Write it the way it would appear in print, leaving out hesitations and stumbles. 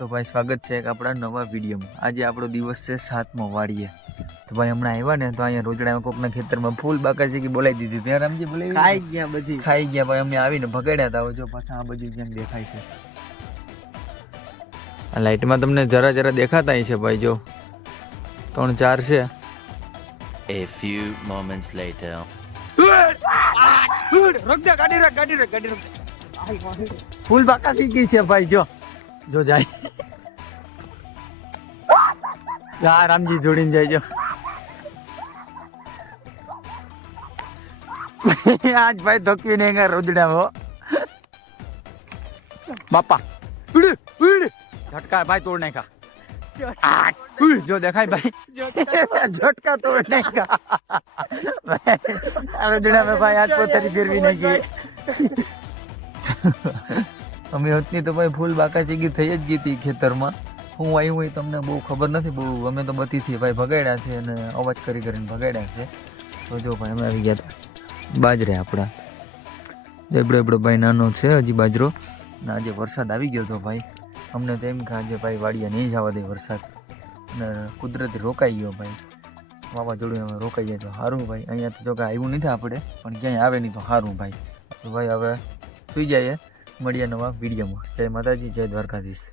તો ભાઈ સ્વાગત છે એક આપણા નવા વિડીયોમાં। આજે આપણો દિવસ છે 7મો વાડીએ। તો ભાઈ હમણાં આવ્યા ને તો અહીંયા રોજડામાં કોકના ખેતરમાં ફૂલ બાકાચીકી બોલાવી દીધી। ત્યાં રામજી બોલાવી ખાઈ ગયા બધી ખાઈ ગયા ભાઈ। અમે આવીને ભગાડ્યા હતા। જો પાછા આ બાજુ જેમ દેખાય છે આ લાઇટમાં તમને જરા જરા દેખાતા છે ભાઈ। જો 3-4 છે। A few moments later. રોક દે ગાડી રોક ગાડી રોક ગાડી રોક। ફૂલ બાકાચીકી છે ભાઈ। જો જાય યાર રામજી જોડીને જાય। જો આજ ભાઈ ધોકવી નહીં ગયા રોજડામાં બાપા। ઝટકા ભાઈ તોડ નાખ્યા। જો દેખાય ભાઈ ઝટકા તોડ નાખ્યા રોજડા में भाई आज पोथरी फेरवी नहीं गई। અમે હોતની તો ભાઈ ફૂલ બાકાચીકી થઈ જ ગઈ હતી ખેતરમાં। હું આવ્યું હોય તમને બહુ ખબર નથી બહુ। અમે તો બતીથી ભાઈ ભગાડ્યા છે અને અવાજ કરી કરીને ભગાડ્યા છે। તો જો ભાઈ અમે આવી ગયા હતા બાજરે આપણા। એબડો એબડો ભાઈ નાનો છે હજી બાજરો ને આજે વરસાદ આવી ગયો હતો ભાઈ। અમને તો એમ કે આજે ભાઈ વાડીએ નહીં જવા દે વરસાદ ને કુદરતી રોકાઈ ગયો ભાઈ। વાવાઝોડું અમે રોકાઈ જાય તો સારું ભાઈ। અહીંયા તો જો કે આવ્યું નથી આપણે પણ ક્યાંય આવે નહીં તો સારું ભાઈ। તો ભાઈ હવે સુઈ જઈએ। મળીએ નવા વિડીયોમાં। જય માતાજી, જય દ્વારકાધીશ।